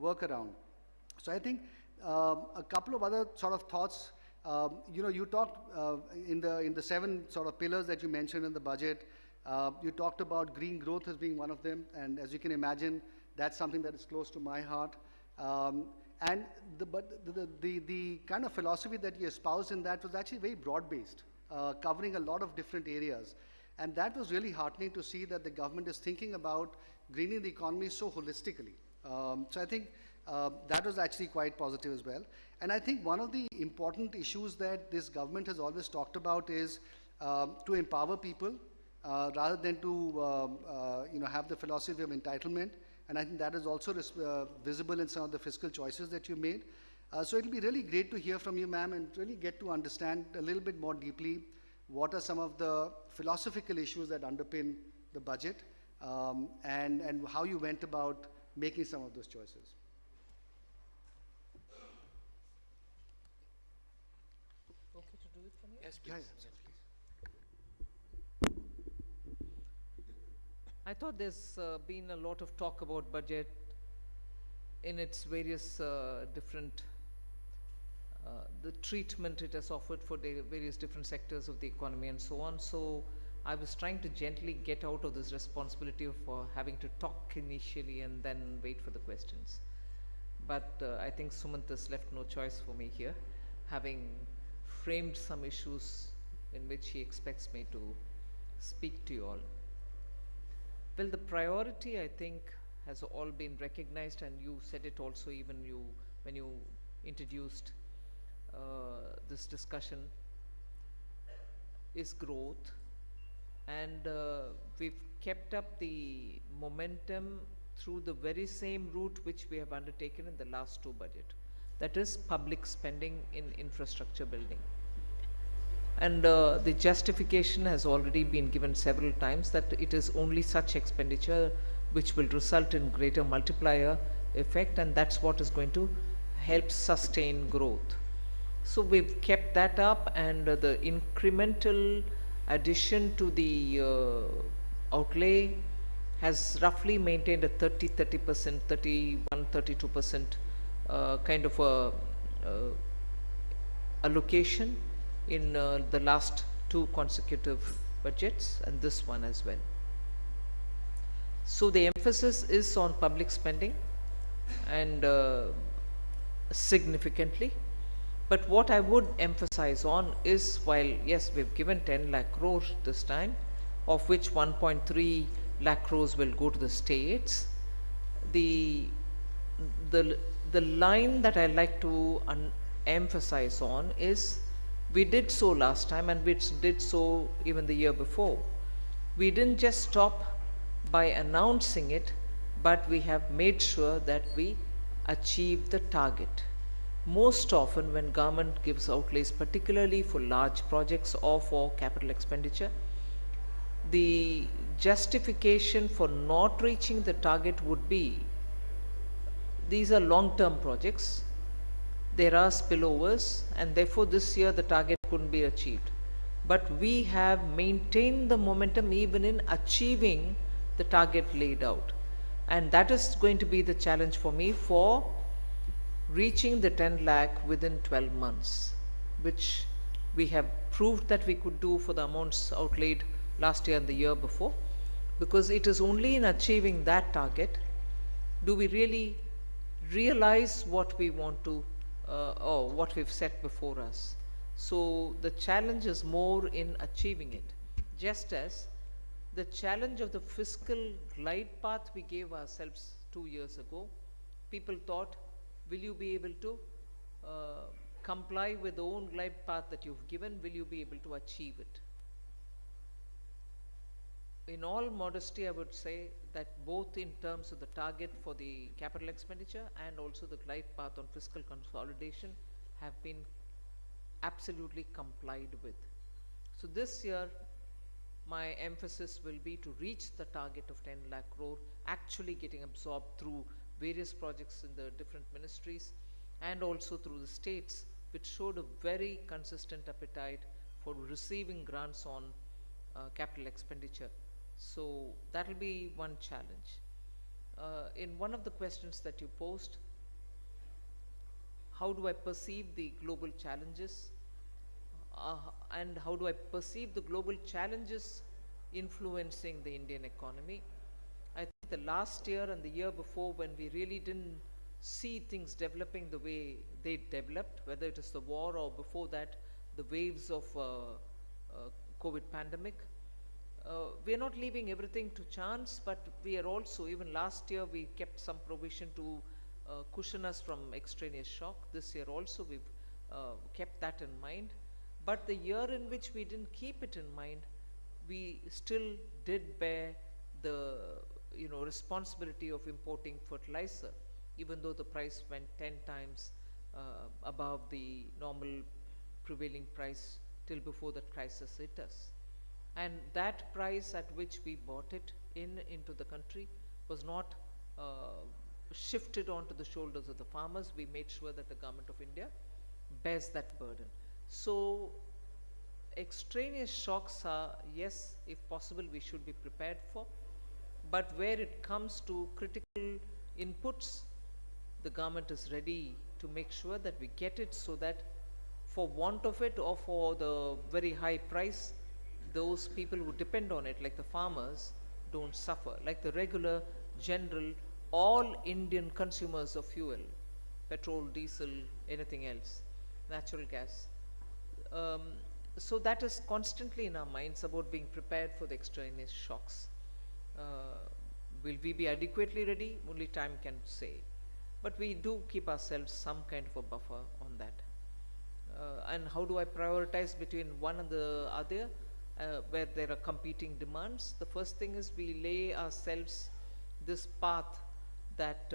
work around. So I think a couple of other sort of thoughts. You talked in the 7 sort of pillars that you mentioned in the budget. You talked about green growth as being one of them, and as you can imagine, that's something that is close to my heart. And the kind of philosophy that you espoused in that was actually very broad-based, covering a lot of different areas. And that was really heartening to see that the government is thinking about greening the economy so holistically. So I think that was actually quite positive as well. And I think one of the important issues that this government has always talked about is to empower people rather than to have the philosophy of entitlement. And I think that is also visible in some of the fiscal choices that you made. So it'll be really great to hear from you, ma'am, and really get to understand a little bit more deeply what are some of the philosophical issues that underpin the budget, and how you went about making some of those choices. Okay to do it from here? Yes, please. Yeah, please. I thought there's been a lot of talk about budget in its various different the treatment it has offered for the various different sectors of the economy and so on. So I was trying to gently get out of this responsibility of having to talk initially and then wait for the questions. But I think Sumant has left no choice for me here, having framed some issues in which he expects me to speak to you all. Well, the priority, I think, has all been recognized, and you said it also even when you introduced this discussion, is growth. And we've kept up the momentum through the very same route which we have undertaken in the last 2 budgets. That is public spending in infrastructure building. And the justification has already been given several times that it is only such expenditure which will result in greater multiplier effect, and that's what is going to help sustain growth. So we've kept that up, and the incremental addition to the outlay has roughly maintained a 30%, 31, 32% kind of a allocation in the last 2 consecutive budgets, and this one as well. So the emphasis is on public spending, and significantly. But what I would emphasize on is, while yes, we've given 10 lakh crores this time, of which 1.3 lakh crores will go to the states, the line that I like to emphasize on is, we did so last time and we did so even the year before. We didn't just stop by announcing it, but we have made sure that we achieve the target. Most often when government gives outlays, particularly for large projects or for capital expenditure, the justification for not reaching the target would be, these are long-term projects, there are spillovers, and therefore this year the target couldn't be achieved. But we have maintained the momentum even in achieving the target laid out. And that is going to be the challenge for me for reaching the 10 lakh within 12 months, which we have proved that we could do for the amounts outlaid last year and the year before, because it is only in achieving that target do we really realize what we want to or what we've set before us. So the challenge is more in achieving it, just as the challenge of the fiscal glide path we gave ourselves 2 years ago. People thought, will you be able to comply with the own glide path that you've given? Will you be able to achieve it? In all modesty, I would say that both in terms of the target for the capital expenditure and also the glide path on fiscal consolidation have been absolutely complied with. So this year, my emphasis will be to reach the target of 10 lakh crore actually getting absorbed through various projects in the different ministries and also through the states, which showed a very consistent appetite for receiving grants on capital expenditure. So that will be one challenge. In one of the questions that you posed, how do I perceive the global challenges, and how do I perceive the global challenges influencing the Indian economy. I think the last year and the year before, when we really didn't see things developing the way they developed, whether it is the war or before that, the waves of COVID pandemic, we are not leaving everything to chance, but we are also, even last year, we kept some provision to cushion us from extraneous shock. This year also, we've kept that in mind. But the year in which we didn't keep it in mind, we still did bear the responsibility of importing fertilizer, even though the price went 10 times above the normal prevailing price till before that crisis hit us. And that price at which we bought it into the country was not shifted onto the shoulders of the farmers. We made sure that the government of India bears that burden. So extraneous shocks are, yes, if possible, we should be prepared for. But where it comes to critical inputs, the government is ready to make sure that we get it, so that for want of it or for the very high price, those people who depend on it, like the farmers, don't suffer, like the regular, general, all Indian consumers of fuel, petrol, diesel, anything else, natural gas. So that is constantly in our minds about being prepared for the extraneous shocks. Will we be adequately ready? Only time can say. But we do keep ourselves some kind of a buffer on that. And how do I prioritize between one and the other, where there are competing demands? The first thing is we lay ourselves this path that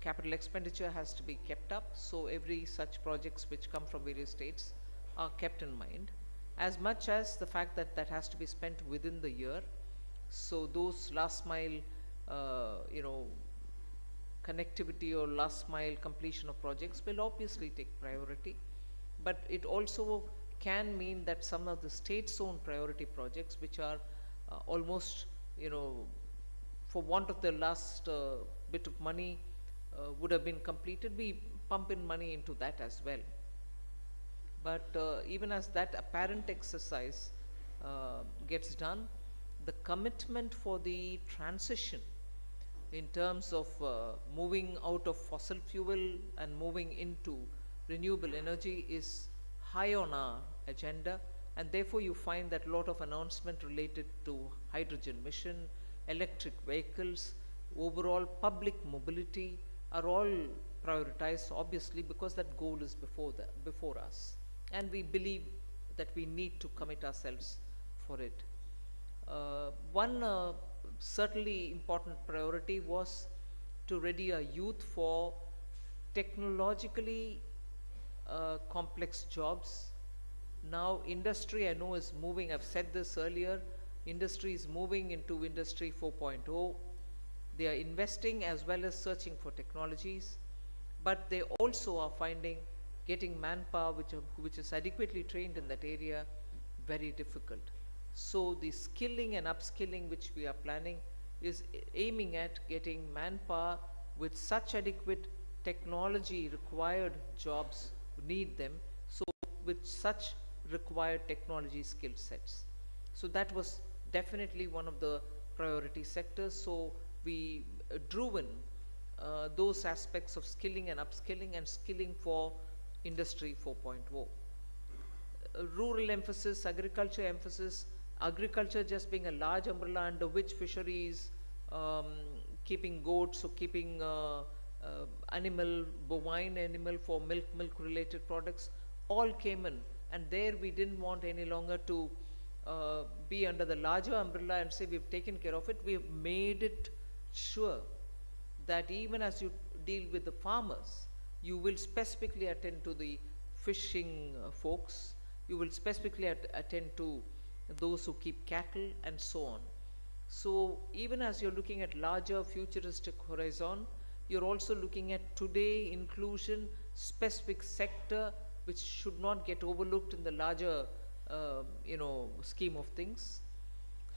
capital expenditure has to be kept up. So every such projects which come from various states are kept in mind, as much as the fact that that has to be spent within the year. So those last mile, connectivity or last mile completion of projects will obviously take priority. But it also can mean that some of the state-owned priority projects, which are almost, for want of the last bit of money would have been completed, we pump in money into that as well. But even as that apparent exercise gets done, the commitment for the transition in terms of moving out of fossil fuel and moving into renewable energy is high on our agenda, and therefore you find that a lot of announcement related to hydrogen mission, electric vehicles, overall public mobility are all prioritized, obviously, because that goal is before us, and we believe that we need to commit ourselves for it. One certainly important priority was to ready our youth for technologically complex jobs. Now industry, I know, is moving, I've said this earlier, industry is moving into Industry 4.0. They are investing as well as searching for technologies, but they also are finding getting manpower which is adequately trained in that area very difficult. So the skilling and upskilling which we are planning is aiming at getting manpower with such adequate technology required jobs, need them, so with such required technology skill sets. So that was definitely one of the priority sectors. So we drew in those aspects of skilling and upskilling and skilling for Industry 4.0. Rural emphasis, agriculture emphasis, agriculture just being a large umbrella under which fisheries, keeping goats or keeping bovine animal for milk related products all came in, and there we didn't want any longer to be under the larger umbrella and say we've taken care of it. We've made it sure that even as you deal with the farmers, you will specifically attend to the fishing folks, you will specifically attend to those who keep cattle and so on. So even as you're looking at larger futuristic horizon, you're also looking at today inclusion, specific sector which should not get overlooked in the larger scheme of things.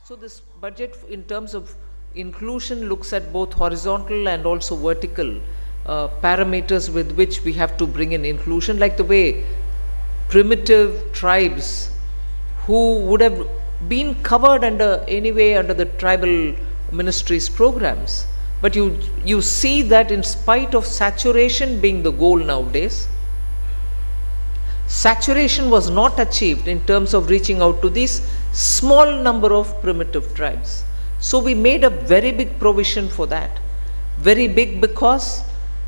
So this budget in terms of inclusion looks at both horizontal and also vertical parameters with which we have to bring in inclusion, like the way primitive tribes who would have been covered under the tribal ministries programs. But you see that in spite of saturation being the goal nowadays, saturation was not achieved in terms of reaching out to these small number of primitive tribes. So we made a very big provision for that. Very big, because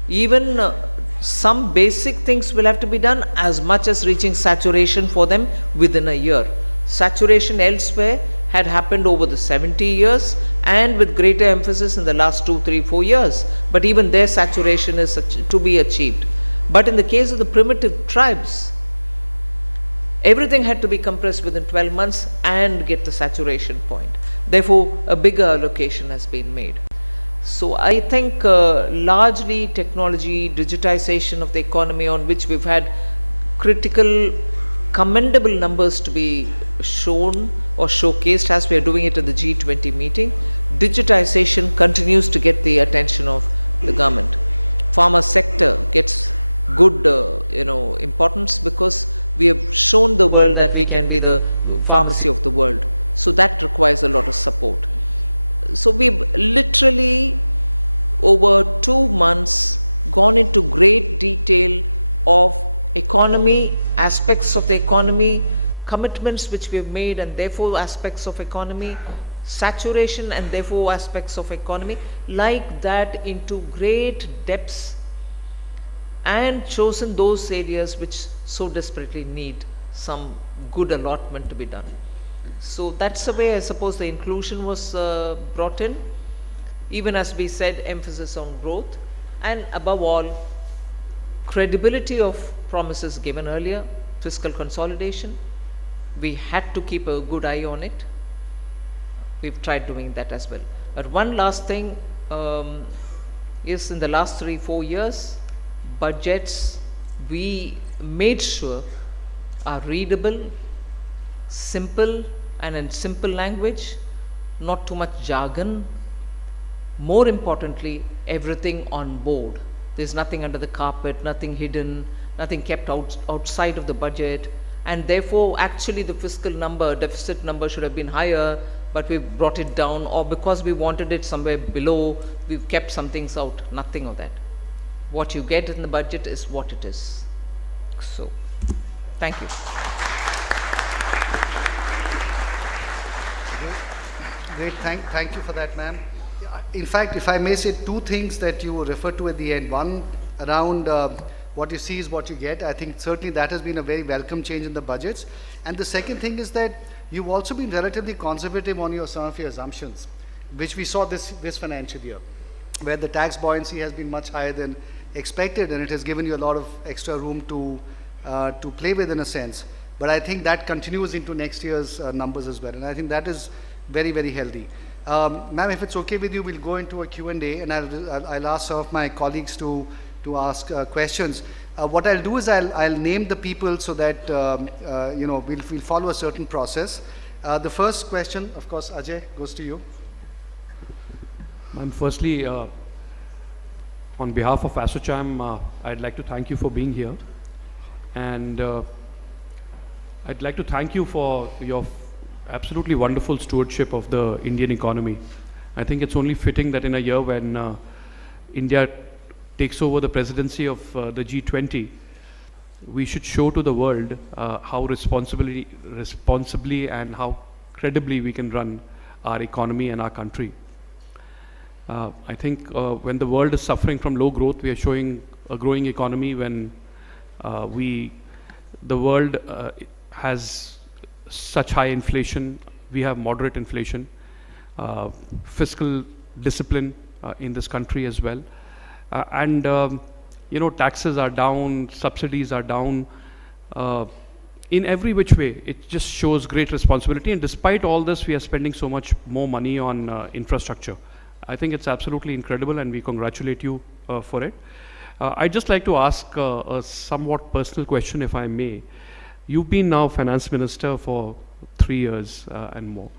even some basic things will have to be done as much as reaching saturation for them within a year. Saturation elsewhere had happened over the 70 years and with greater emphasis in the last 2, 3, 4 years. But even their saturation is to be achieved. But in the case of the primitive tribes, everything had to be compressed within 12 months and get the saturation point. Therefore, a bigger allocation has been made. So I think largely technology, digitization of the economy, on which we've had critical, commendable numbers to be shown or showcased as we are doing it at the G20 meeting. Digitization continues to get the attention of the government. Pharma sector gets good importance, because we have shown the world that we can be the pharmacy of the world. So that requires a lot of support. So we've literally over 2 months gone into great detail of economy, aspects of the economy, commitments which we have made and therefore aspects of economy, saturation and therefore aspects of economy, like that, into great depths, and chosen those areas which so desperately need some good allotment to be done. So that's the way I suppose the inclusion was brought in. Even as we said, emphasis on growth, and above all, credibility of promises given earlier, fiscal consolidation. We had to keep a good eye on it. We've tried doing that as well. But one last thing is, in the last 3-4 years, budgets we made sure are readable, simple, and in simple language, not too much jargon. More importantly, everything on board. There's nothing under the carpet, nothing hidden, nothing kept outside of the budget, and therefore actually the fiscal number, deficit number should have been higher, but we brought it down, or because we wanted it somewhere below, we've kept some things out. Nothing of that. What you get in the budget is what it is. So, thank you. Great, thank you for that, ma'am. In fact, if I may say, 2 things that you referred to at the end. One, around what you see is what you get. I think certainly that has been a very welcome change in the budgets. And the second thing is that you've also been relatively conservative on some of your assumptions, which we saw this financial year, where the tax buoyancy has been much higher than expected, and it has given you a lot of extra room to play with, in a sense. But I think that continues into next year's numbers as well, and I think that is very, very healthy. Ma'am, if it's okay with you, we'll go into a Q&A, and I'll ask some of my colleagues to ask questions. What I'll do is I'll name the people so that we'll follow a certain process. The first question, of course, Ajay, goes to you. Ma'am, firstly, on behalf of ASSOCHAM, I'd like to thank you for being here, and I'd like to thank you for your absolutely wonderful stewardship of the Indian economy. I think it's only fitting that in a year when India takes over the presidency of the G20, we should show to the world how responsibly and how credibly we can run our economy and our country. I think when the world is suffering from low growth, we are showing a growing economy. When the world has such high inflation, we have moderate inflation, fiscal discipline in this country as well. Taxes are down, subsidies are down. In every which way, it just shows great responsibility. And despite all this, we are spending so much more money on infrastructure. I think it's absolutely incredible, and we congratulate you for it. I'd just like to ask a somewhat personal question, if I may. You've been now finance minister for 3 years and more.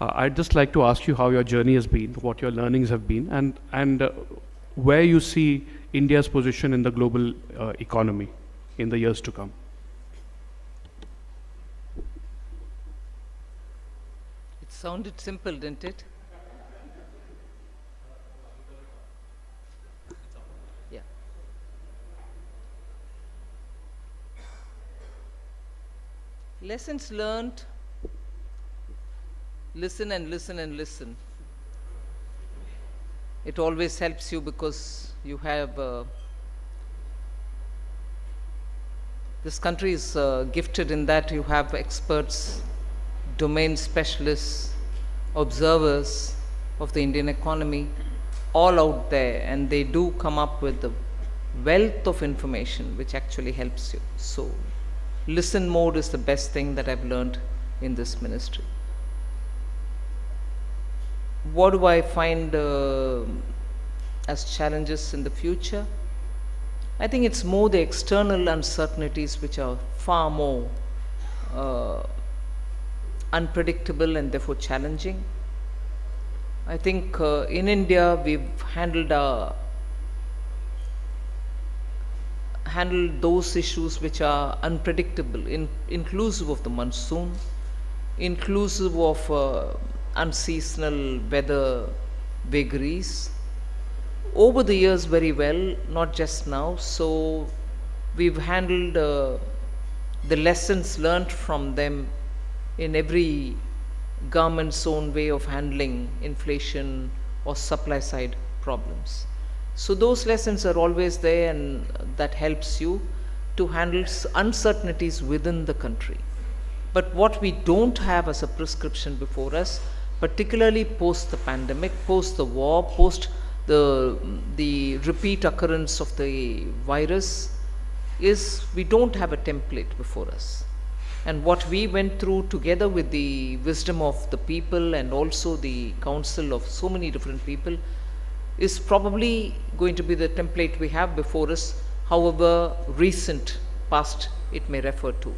I'd just like to ask you how your journey has been, what your learnings have been, and where you see India's position in the global economy in the years to come. It sounded simple, didn't it? Yeah. Lessons learned, listen and listen and listen. It always helps you because you have, this country is gifted in that you have experts, domain specialists, observers of the Indian economy, all out there, and they do come up with the wealth of information which actually helps you. So, listen mode is the best thing that I've learned in this ministry. What do I find as challenges in the future? I think it's more the external uncertainties which are far more unpredictable and therefore challenging. I think in India we've handled those issues which are unpredictable, inclusive of the monsoon, inclusive of unseasonal weather vagaries, over the years very well, not just now. So we've handled the lessons learned from them in every government's own way of handling inflation or supply side problems. So those lessons are always there, and that helps you to handle uncertainties within the country. But what we don't have as a prescription before us, particularly post the pandemic, post the war, post the repeat occurrence of the virus, is we don't have a template before us. And what we went through together with the wisdom of the people and also the counsel of so many different people is probably going to be the template we have before us, however recent past it may refer to.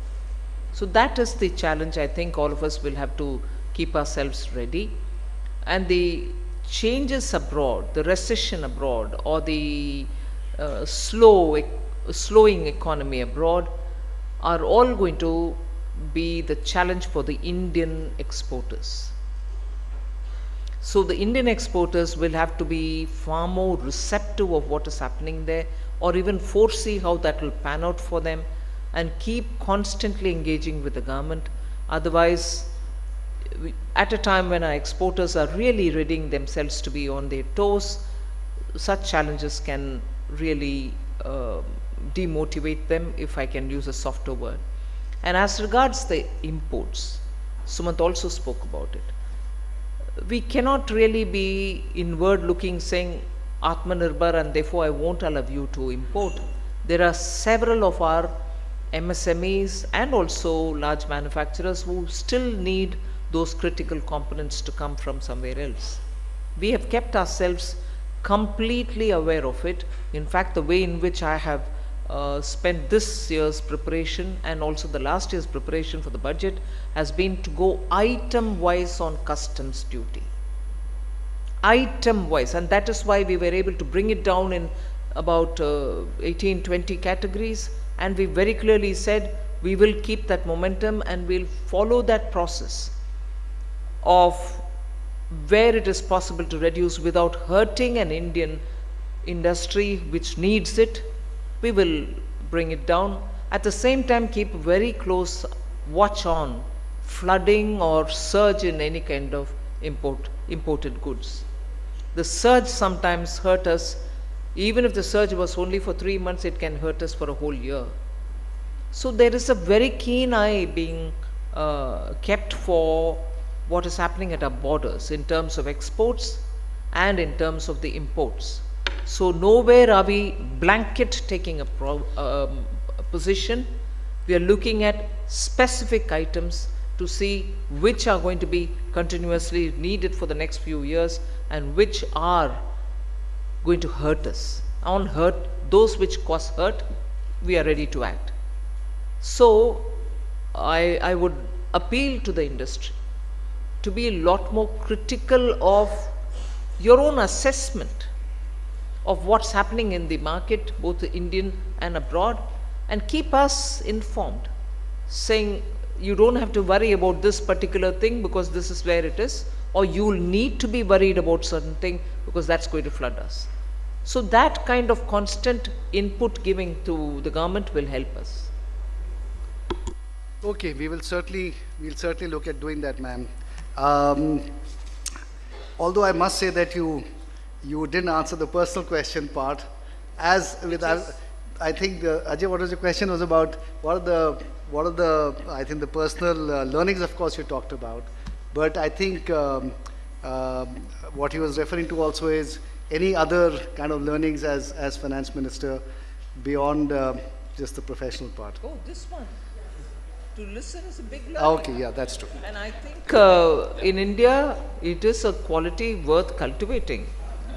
So that is the challenge. I think all of us will have to keep ourselves ready. And the changes abroad, the recession abroad, or the slowing economy abroad are all going to be the challenge for the Indian exporters. So the Indian exporters will have to be far more receptive of what is happening there, or even foresee how that will pan out for them, and keep constantly engaging with the government. Otherwise, at a time when our exporters are really readying themselves to be on their toes, such challenges can really demotivate them, if I can use a softer word. And as regards the imports, Sumant also spoke about it. We cannot really be inward looking, saying Atmanirbhar and therefore I won't allow you to import. There are several of our MSMEs and also large manufacturers who still need those critical components to come from somewhere else. We have kept ourselves completely aware of it. In fact, the way in which I have spent this year's preparation and also the last year's preparation for the budget has been to go item wise on customs duty. Item wise, and that is why we were able to bring it down in about 18-20 categories, and we very clearly said we will keep that momentum and we'll follow that process of where it is possible to reduce without hurting an Indian industry which needs it. We will bring it down. At the same time, keep very close watch on flooding or surge in any kind of imported goods. The surge sometimes hurt us. Even if the surge was only for 3 months, it can hurt us for a whole year. So there is a very keen eye being kept for what is happening at our borders in terms of exports and in terms of the imports. So nowhere are we blanket taking a position. We are looking at specific items to see which are going to be continuously needed for the next few years and which are going to hurt us. On hurt, those which cause hurt, we are ready to act. So I would appeal to the industry to be a lot more critical of your own assessment of what's happening in the market, both Indian and abroad, and keep us informed, saying you don't have to worry about this particular thing because this is where it is, or you'll need to be worried about certain thing because that's going to flood us. So that kind of constant input giving to the government will help us. Okay, we'll certainly look at doing that, ma'am. Although I must say that you didn't answer the personal question part. As with I think Ajay, what was your question was about what are the I think the personal learnings, of course, you talked about, but I think what he was referring to also is any other kind of learnings as finance minister beyond just the professional part. Oh, this one. To listen is a big learning. Okay, yeah, that's true. And I think in India, it is a quality worth cultivating.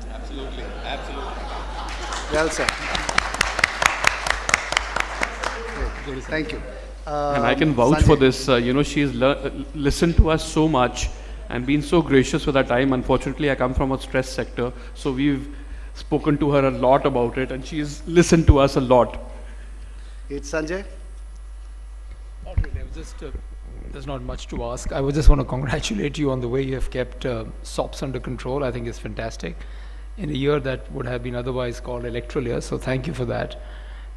Absolutely, absolutely. Well said. Great. Thank you. And I can vouch Sanjay. for this. She's listened to us so much and been so gracious with her time. Unfortunately, I come from a stress sector, so we've spoken to her a lot about it, and she's listened to us a lot. It's Sanjay. Not really. I was just, there's not much to ask. I would just want to congratulate you on the way you have kept SOPs under control. I think it's fantastic. In a year that would have been otherwise called electoral year, so thank you for that.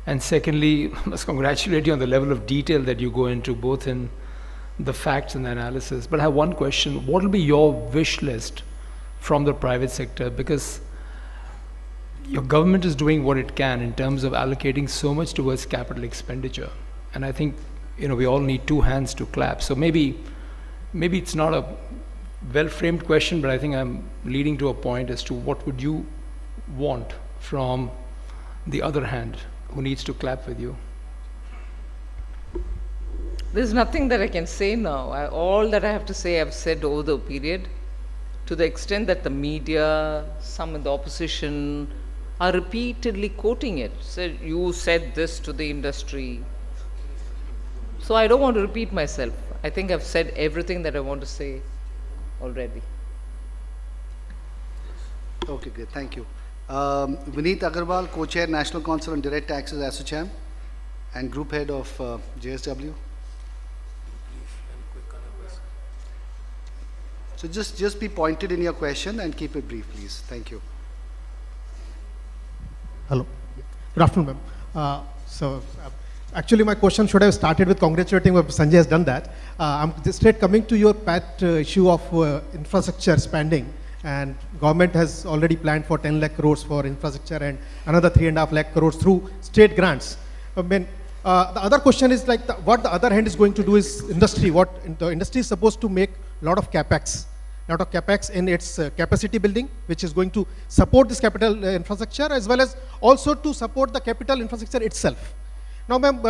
And secondly, I must congratulate you on the level of detail that you go into, both in the facts and the analysis. But I have one question. What will be your wish list from the private sector? Because your government is doing what it can in terms of allocating so much towards capital expenditure. And I think, we all need two hands to clap. So maybe it's not a well-framed question, but I think I'm leading to a point as to what would you want from the other hand who needs to clap with you. There's nothing that I can say now. All that I have to say I've said over the period, to the extent that the media, some in the opposition are repeatedly quoting it. Said, you said this to the industry. So I don't want to repeat myself. I think I've said everything that I want to say already. Okay, good. Thank you. Vineet Agarwal, Co-Chair, National Council on Direct Taxes, ASSOCHAM, and Group Head of JSW. So just be pointed in your question and keep it brief, please. Thank you. Hello. Good afternoon, ma'am. Actually, my question should have started with congratulating, but Sanjay has done that. I'm just straight coming to your pet issue of infrastructure spending, and government has already planned for 10 lakh crores for infrastructure and another 3.5 lakh crores through state grants. The other question is like what the other hand is going to do is industry. What the industry is supposed to make a lot of capex in its capacity building, which is going to support this capital infrastructure as well as also to support the capital infrastructure itself. Now, ma'am,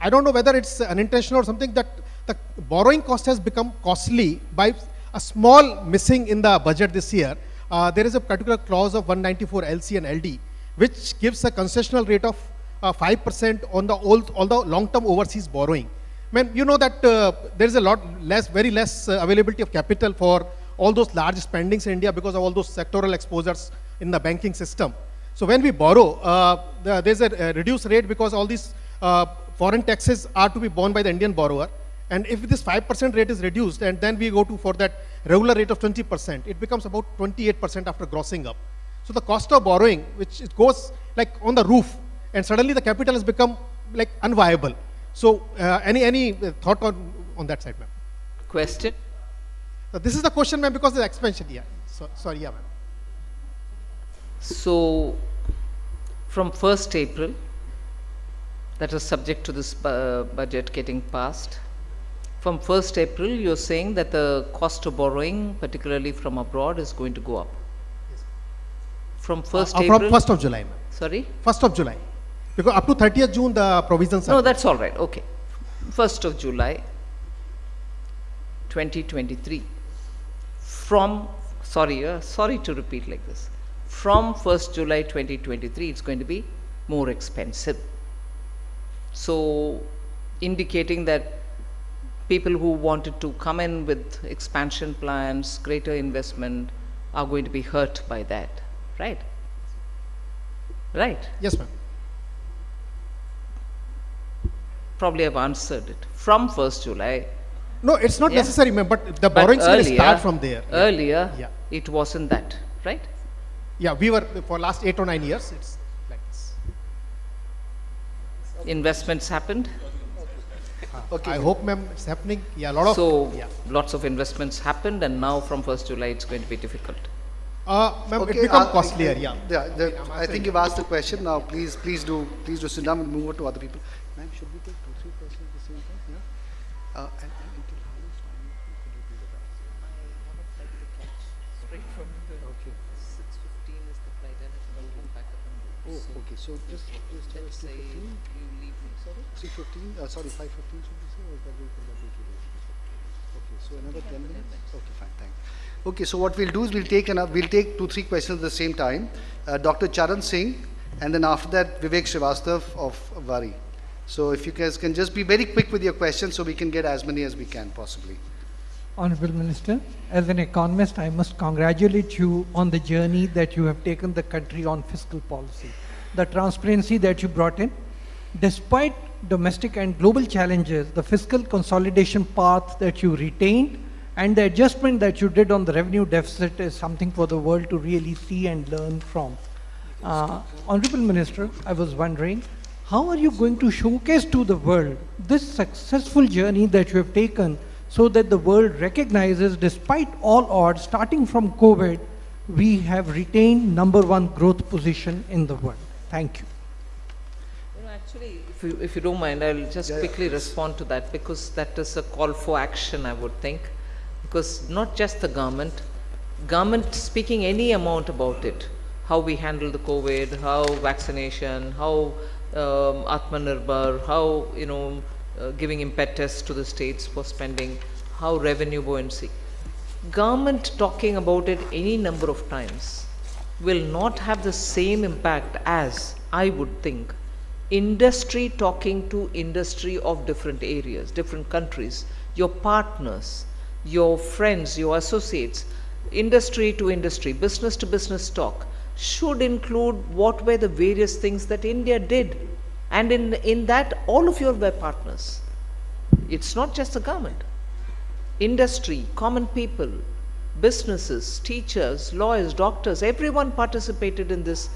I don't know whether it's unintentional or something that the borrowing cost has become costly by a small missing in the budget this year. There is a particular clause of 194 LC and LD, which gives a concessional rate of 5% on the all the long-term overseas borrowing. Ma'am, you know that there is a very less availability of capital for all those large spendings in India because of all those sectoral exposures in the banking system. So when we borrow, there's a reduced rate because all these foreign taxes are to be borne by the Indian borrower. And if this 5% rate is reduced and then we go for that regular rate of 20%, it becomes about 28% after grossing up. So the cost of borrowing, which it goes like on the roof, and suddenly the capital has become like unviable. So any thought on that side, ma'am? Question? This is the question, ma'am, because the expansion, yeah. Sorry, yeah, ma'am. So from 1st April, that is subject to this budget getting passed. From 1st April, you're saying that the cost of borrowing, particularly from abroad, is going to go up. Yes. From 1st April? From 1st of July, ma'am. Sorry? 1st of July. Because up to 30th June, the provisions are... No, that's all right. Okay. 1st of July, 2023. Sorry to repeat like this. From 1st July 2023, it's going to be more expensive. So, indicating that people who wanted to come in with expansion plans, greater investment, are going to be hurt by that, right? right? Yes, ma'am. Probably I've answered it. From 1st July. No, it's not Yeah. necessary, ma'am, but the But borrowings will earlier, start from there. Yeah. earlier, Yeah. it wasn't that, right? Yeah, we were, for last 8 or 9 years, it's like this. Investments happened. Okay. I hope, ma'am, it's happening. Yeah, a lot of, So yeah. lots of investments happened, and now from 1st July it's going to be difficult. Ma'am, Okay, it become costlier, yeah. I think you've asked the question. Now, please do sit down and move on to other people. Ma'am, should we take 2, 3 questions at the same time? Yeah. And until how much time could you do the task? Straight from the Okay. 6:15 is the flight, and I'll come back up and Oh, okay. So just tell us 2:15. you leave me. Sorry? 3:15. Sorry, 5:15 should we say, or is that will be too late? Okay. So another 10 minutes. Okay, fine. Thanks. Okay. So what we'll do is we'll take 2, 3 questions at the same time. Dr. Charan Singh, and then after that Vivek Srivastav of Vari. So if you guys can just be very quick with your questions, so we can get as many as we can possibly. Honorable Minister, as an economist, I must congratulate you on the journey that you have taken the country on fiscal policy. The transparency that you brought in, despite domestic and global challenges, the fiscal consolidation path that you retained and the adjustment that you did on the revenue deficit is something for the world to really see and learn from. Honorable Minister, I was wondering, how are you going to showcase to the world this successful journey that you have taken so that the world recognizes, despite all odds, starting from COVID, we have retained #1 growth position in the world? Thank you. Actually, if you don't mind, I'll just quickly respond to that, because that is a call for action, I would think. Because not just the government speaking any amount about it, how we handle the COVID, how vaccination, how Atmanirbhar, how, giving impetus to the states for spending, how revenue buoyancy. Government talking about it any number of times will not have the same impact as, I would think, industry talking to industry of different areas, different countries, your partners, your friends, your associates, industry to industry, business to business talk should include what were the various things that India did. And in that, all of you were partners. It's not just the government. Industry, common people, businesses, teachers, lawyers, doctors, everyone participated in this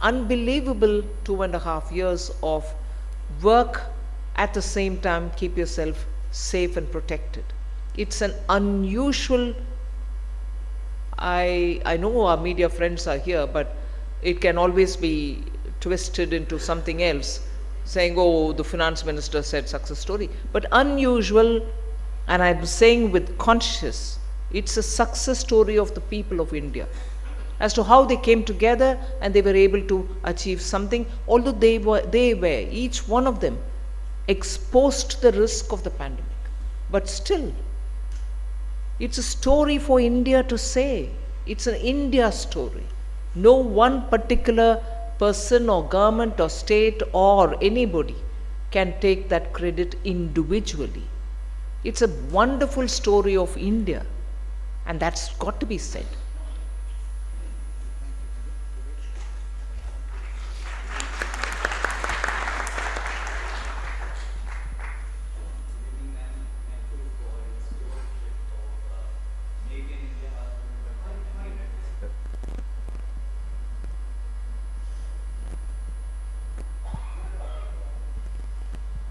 unbelievable 2.5 years of work. At the same time, keep yourself safe and protected. It's an unusual, I know our media friends are here, but it can always be twisted into something else, saying, oh, the finance minister said success story. But unusual, and I'm saying with conscious, it's a success story of the people of India, as to how they came together and they were able to achieve something, although they were each one of them exposed to the risk of the pandemic. But still, it's a story for India to say. It's an India story. No one particular person or government or state or anybody can take that credit individually. It's a wonderful story of India, and that's got to be said.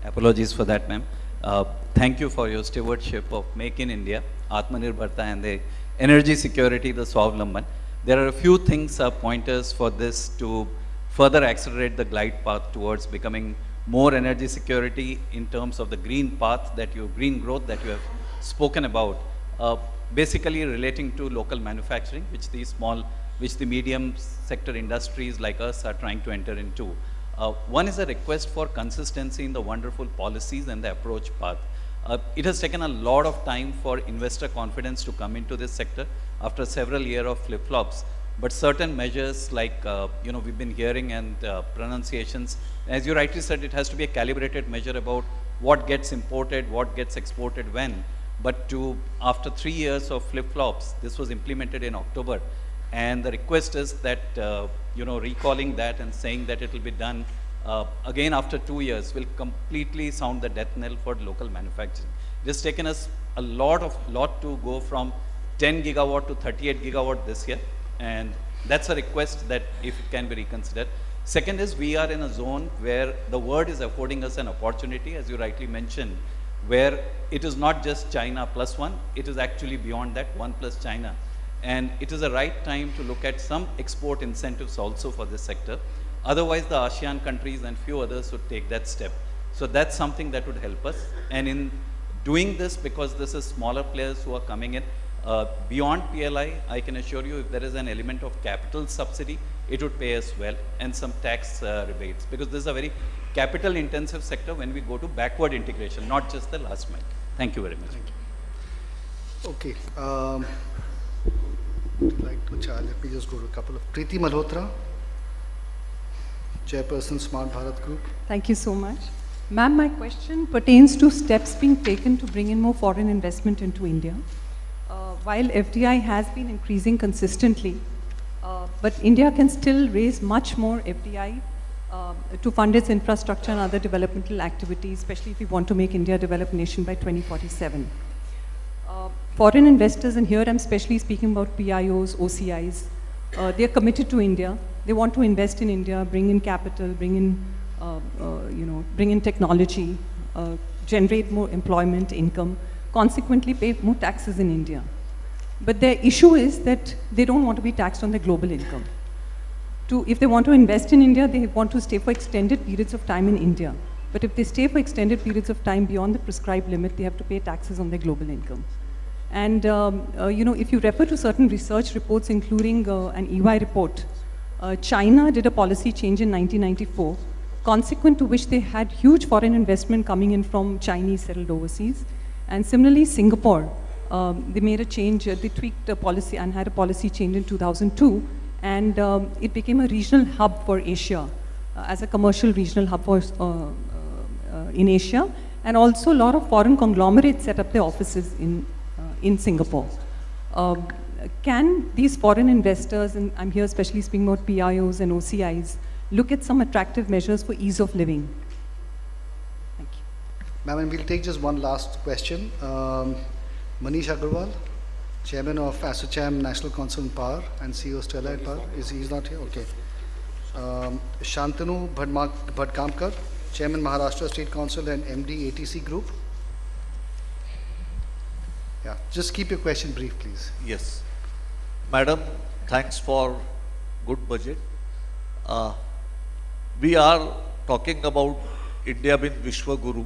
Apologies for that, ma'am. Thank you for your stewardship of Make in India, Atmanirbharta, and the energy security, the Swavlamban. There are a few things, pointers for this to further accelerate the glide path towards becoming more energy security in terms of the green path green growth that you have spoken about. Basically relating to local manufacturing, which the medium sector industries like us are trying to enter into. One is a request for consistency in the wonderful policies and the approach path. It has taken a lot of time for investor confidence to come into this sector after several years of flip-flops. But certain measures like, we've been hearing and pronunciations, as you rightly said, it has to be a calibrated measure about what gets imported, what gets exported when. But after 3 years of flip-flops, this was implemented in October, And the request is that, you know, recalling that and saying that it will be done again after 2 years will completely sound the death knell for local manufacturing. It has taken us a lot to go from 10 gigawatt to 38 gigawatt this year, and that's a request that if it can be reconsidered. Second is, we are in a zone where the world is affording us an opportunity, as you rightly mentioned, where it is not just China plus one, it is actually beyond that, one plus China. And it is the right time to look at some export incentives also for this sector. Otherwise, the ASEAN countries and few others would take that step. So that's something that would help us. And in doing this, because this is smaller players who are coming in, beyond PLI, I can assure you, if there is an element of capital subsidy, it would pay us well, and some tax rebates, because this is a very capital intensive sector when we go to backward integration, not just the last mile. Thank you very much. Okay. Let me just go to a couple of. Preeti Malhotra, Chairperson, Smart Bharat Group. Thank you so much. Ma'am, my question pertains to steps being taken to bring in more foreign investment into India. While FDI has been increasing consistently, but India can still raise much more FDI to fund its infrastructure and other developmental activities, especially if we want to make India a developed nation by 2047. Foreign investors, and here I'm especially speaking about PIOs, OCIs, they're committed to India. They want to invest in India, bring in capital, bring in technology, generate more employment, income, consequently pay more taxes in India. But their issue is that they don't want to be taxed on their global income. If they want to invest in India, they want to stay for extended periods of time in India. But if they stay for extended periods of time beyond the prescribed limit, they have to pay taxes on their global income. And if you refer to certain research reports, including an EY report, China did a policy change in 1994, consequent to which they had huge foreign investment coming in from Chinese settled overseas. And similarly, Singapore, they made a change, they tweaked the policy and had a policy change in 2002, and it became a regional hub for Asia, as a commercial regional hub for, in Asia. And also a lot of foreign conglomerates set up their offices in Singapore. Can these foreign investors, and I'm here especially speaking about PIOs and OCIs, look at some attractive measures for ease of living? Thank you. Ma'am, and we'll take just one last question. Manish Agarwal, Chairman of ASSOCHAM National Council on Power and CEO Sterlite Power. He's not here? Okay. Shantanu Bhadkamkar, Chairman Maharashtra State Council and MD ATC Group. Yeah, just keep your question brief, please. Yes. Madam, thanks for good budget. We are talking about India being Vishwa Guru.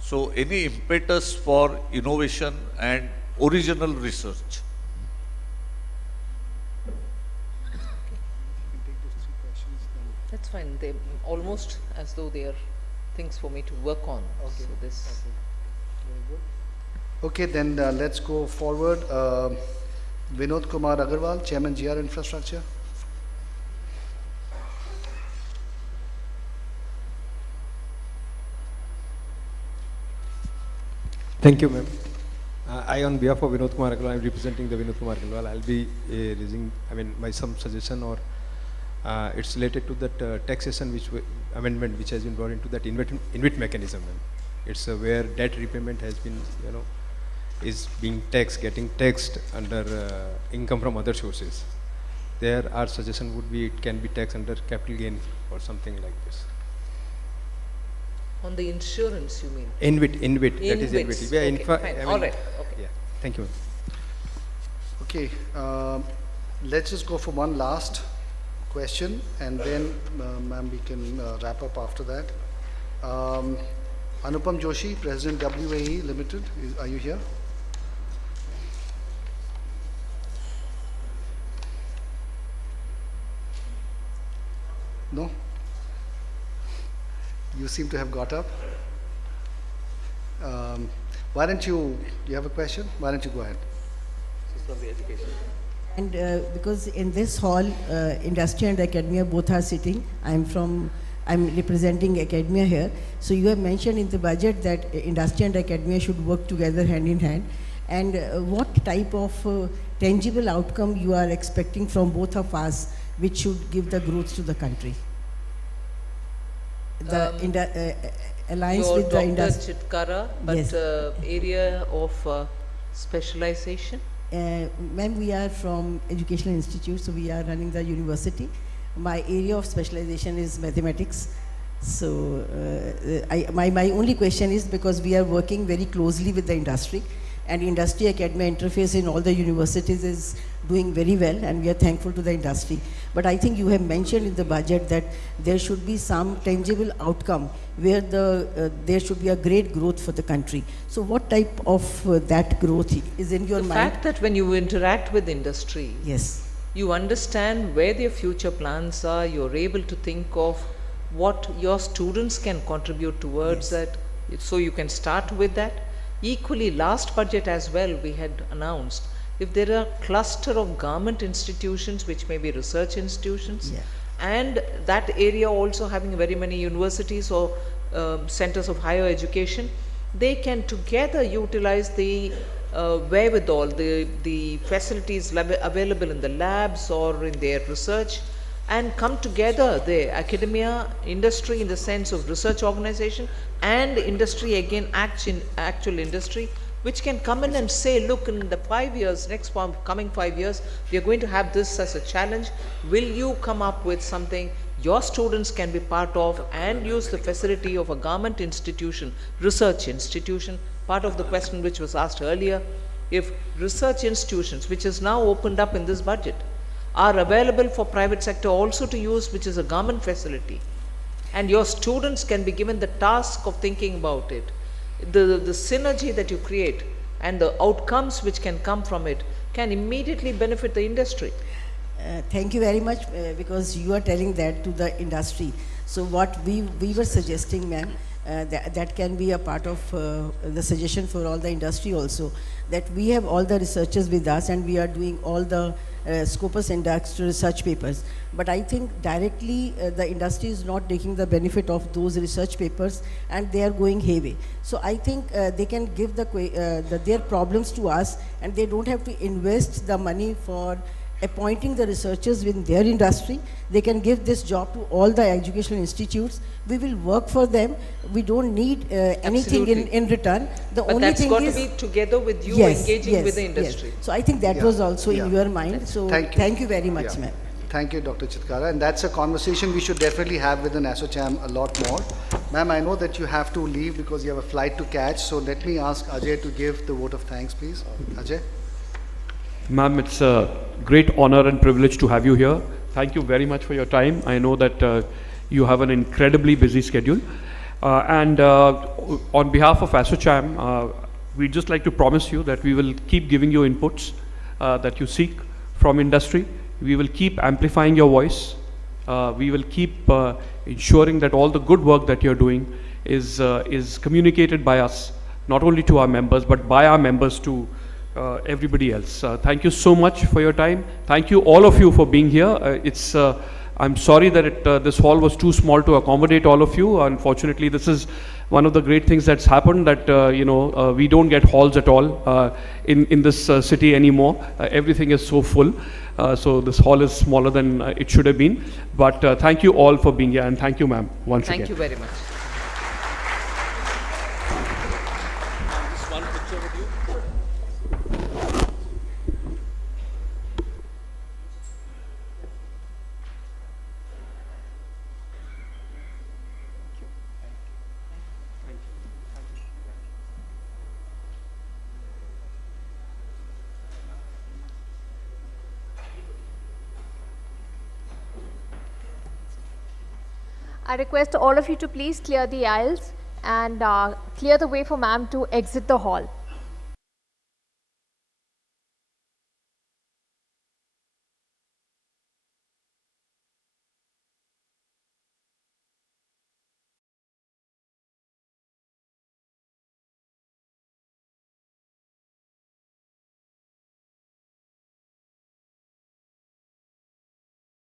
So any impetus for innovation and original research? That's fine. They almost as though they are things for me to work on. Okay. So this. Okay. Very good. Okay, then let's go forward. Vinod Kumar Agarwal, Chairman GR Infrastructure. Thank you, ma'am. I, on behalf of Vinod Kumar Agarwal, I am representing the Vinod Kumar Agarwal. I'll be raising, some suggestion, or it's related to that taxation amendment which has been brought into that InvIT mechanism, ma'am. It's where debt repayment has been, is being taxed, getting taxed under income from other sources. There, our suggestion would be it can be taxed under capital gain or something like this. On the insurance, you mean? InvIT. That is InvIT. Okay, fine. All right. Okay. Yeah. Thank you. Okay. Let's just go for one last question, and then, ma'am, we can wrap up after that. Anupam Joshi, President WAE Limited. Are you here? No? You seem to have got up. Why don't you have a question? Why don't you go ahead? This is from the education. And because in this hall, industry and academia both are sitting. I'm representing academia here. So you have mentioned in the budget that industry and academia should work together hand in hand. And what type of tangible outcome you are expecting from both of us, which should give the growth to the country? The alliance with the industry. Chitkara, but Yes. Area of specialization? Ma'am, we are from educational institute, so we are running the university. My area of specialization is mathematics. So my only question is, because we are working very closely with the industry, and industry academia interface in all the universities is doing very well, and we are thankful to the industry. But I think you have mentioned in the budget that there should be some tangible outcome where there should be a great growth for the country. So what type of that growth is in your mind? The fact that when you interact with industry, yes, you understand where their future plans are, you're able to think of what your students can contribute towards that, so you can start with that. Equally, last budget as well, we had announced, if there are cluster of government institutions, which may be research institutions, and that area also having very many universities or centers of higher education, they can together utilize the wherewithal, the facilities available in the labs or in their research, and come together, the academia, industry in the sense of research organization, and industry again, actual industry, which can come in and say, look, in the 5 years, coming 5 years, we are going to have this as a challenge. Will you come up with something your students can be part of and use the facility of a government institution, research institution? Part of the question which was asked earlier, if research institutions, which is now opened up in this budget, are available for private sector also to use, which is a government facility, and your students can be given the task of thinking about it, the synergy that you create and the outcomes which can come from it can immediately benefit the industry. Thank you very much, because you are telling that to the industry. So what we were suggesting, ma'am, that can be a part of the suggestion for all the industry also, that we have all the researchers with us and we are doing all the Scopus Index research papers. But I think directly the industry is not taking the benefit of those research papers, and they are going hayway. So I think they can give their problems to us, and they don't have to invest the money for appointing the researchers within their industry. They can give this job to all the educational institutes. We will work for them. We don't need anything in return. But only that's thing got to be together with you, engaging with the industry. So I think that was also in your mind. So thank you very much, ma'am. Thank you, Dr. Chitkara. And that's a conversation we should definitely have within ASSOCHAM a lot more. Ma'am, I know that you have to leave because you have a flight to catch. So let me ask Ajay to give the vote of thanks, please. Ajay. Ma'am, it's a great honor and privilege to have you here. Thank you very much for your time. I know that you have an incredibly busy schedule. And on behalf of ASSOCHAM, we'd just like to promise you that we will keep giving you inputs that you seek from industry. We will keep amplifying your voice. We will keep ensuring that all the good work that you're doing is communicated by us, not only to our members, but by our members to everybody else. Thank you so much for your time. Thank you, all of you, for being here. I'm sorry that this hall was too small to accommodate all of you. Unfortunately, this is one of the great things that's happened, that we don't get halls at all in this city anymore. Everything is so full. So this hall is smaller than it should have been. But thank you all for being here, and thank you, ma'am, once again. Thank you very much. I request all of you to please clear the aisles and clear the way for ma'am to exit the hall.